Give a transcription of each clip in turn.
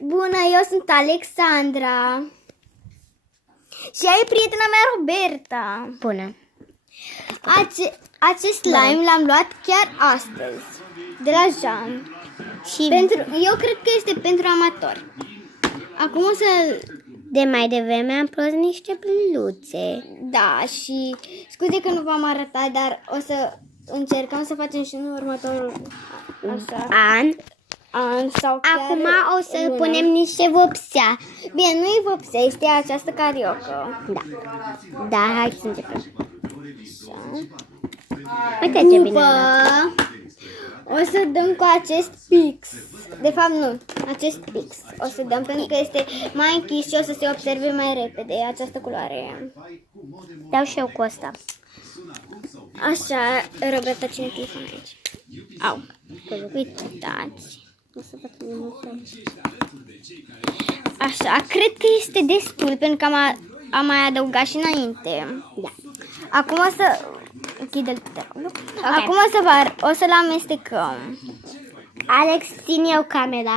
Bună, eu sunt Alexandra. Și ea e prietena mea Roberta. Bună. Acest slime l-am luat chiar astăzi de la Jean. Și Eu cred că este pentru amatori. Acum o să... de mai devreme am pus niște bluze. Da, și scuze că nu v-am arătat, dar o să încercăm să facem și în următorul an sau chiar Acum o să lună. punem niște vopsea. Bine, nu e vopsea, este această cariocă. Da. Da, hai să începem. Uite ce bine arată. O să dăm cu acest pix. De fapt nu, acest pix. O să dăm pentru că este mai închis și o să se observe mai repede această culoare. Dau și eu cu asta. Așa, Roberta, cine telefon aici? Au, uitați. O să facem așa, cred că este destul pentru că am mai adăugat și înainte. Da. Acum o să... Închide-l, te rog. Okay. Acum o să-l amestecăm. Alex, țin eu camera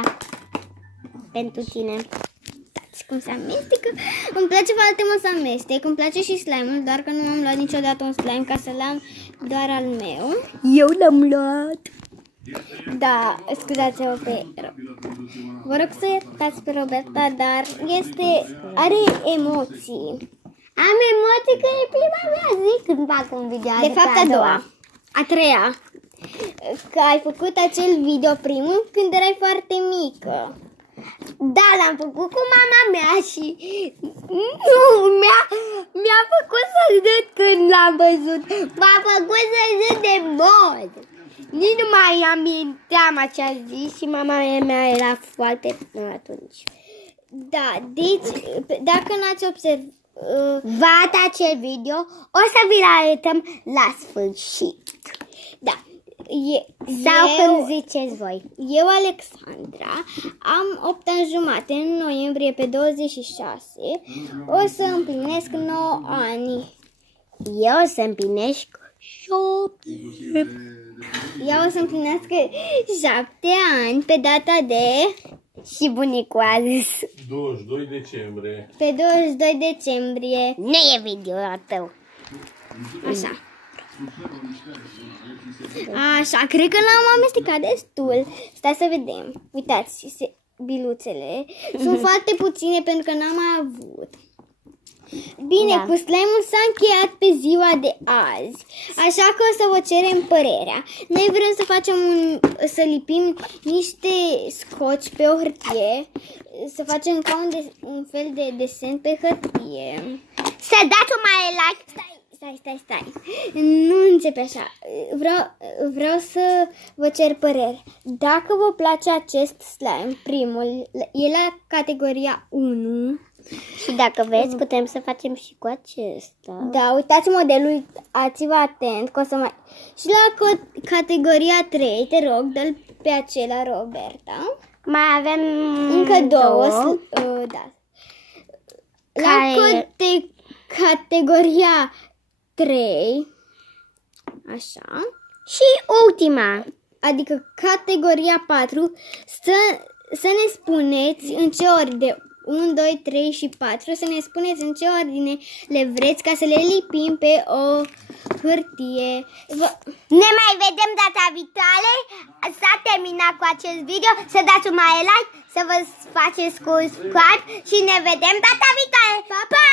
pentru tine. Uitați cum se amestecă. Îmi place foarte mult să amestec. Îmi place și slime-ul, doar că nu am luat niciodată un slime ca să-l am doar al meu. Eu l-am luat. Da, scuzați-mă pe... Vă rog să iertați pe Roberta, dar are emoții. Am emoții că e prima mea zi când fac un video. De fapt a doua. A treia. Că ai făcut acel video primul când erai foarte mică. Da, l-am făcut cu mama mea și nu, mi-a făcut să râd când l-am văzut. M-a făcut să râd de mod. Nici nu mai aminteam acea zi și mama mea era foarte bună atunci. Da, deci dacă n-ați observat, Vata acel video, o să vi-l arătăm la sfârșit. da. Sau când ziceți voi. Eu, Alexandra, am 8 ani jumate, în noiembrie pe 26, o să împlinesc 9 ani. Eu o să împlinesc 7. Ea o să împlinească 7 ani pe data de... Și bunicul a zis 22 decembrie. Pe 22 decembrie. nu e video-ul tău. Așa. Așa, cred că l-am amestecat destul. Stai să vedem. Uitați, biluțele sunt foarte puține pentru că n-am mai avut. Bine, Da. cu slime-ul s-a încheiat pe ziua de azi, așa că o să vă cerem părerea. Noi vrem să facem să lipim niște scoci pe o hârtie, să facem ca un fel de desen pe hârtie. Să dați un mare like. Stai. Nu începe așa. Vreau să vă cer păreri. Dacă vă place acest slime, primul, e la categoria 1. Și dacă vreți, putem să facem și cu acesta. Da, uitați modelul, uitați-vă atent, că o să mai... Și la categoria 3, te rog, dă-l pe acela, Roberta. Mai avem Încă două. Da. La categoria 3, așa, Și ultima. adică categoria 4, să ne spuneți în ce ori de 1, 2, 3 și 4, să ne spuneți în ce ordine le vreți ca să le lipim pe o hârtie. Ne mai vedem data viitoare. S-a terminat cu acest video. Să dați un mare like, să vă faceți subscribe și ne vedem data viitoare. Pa, pa!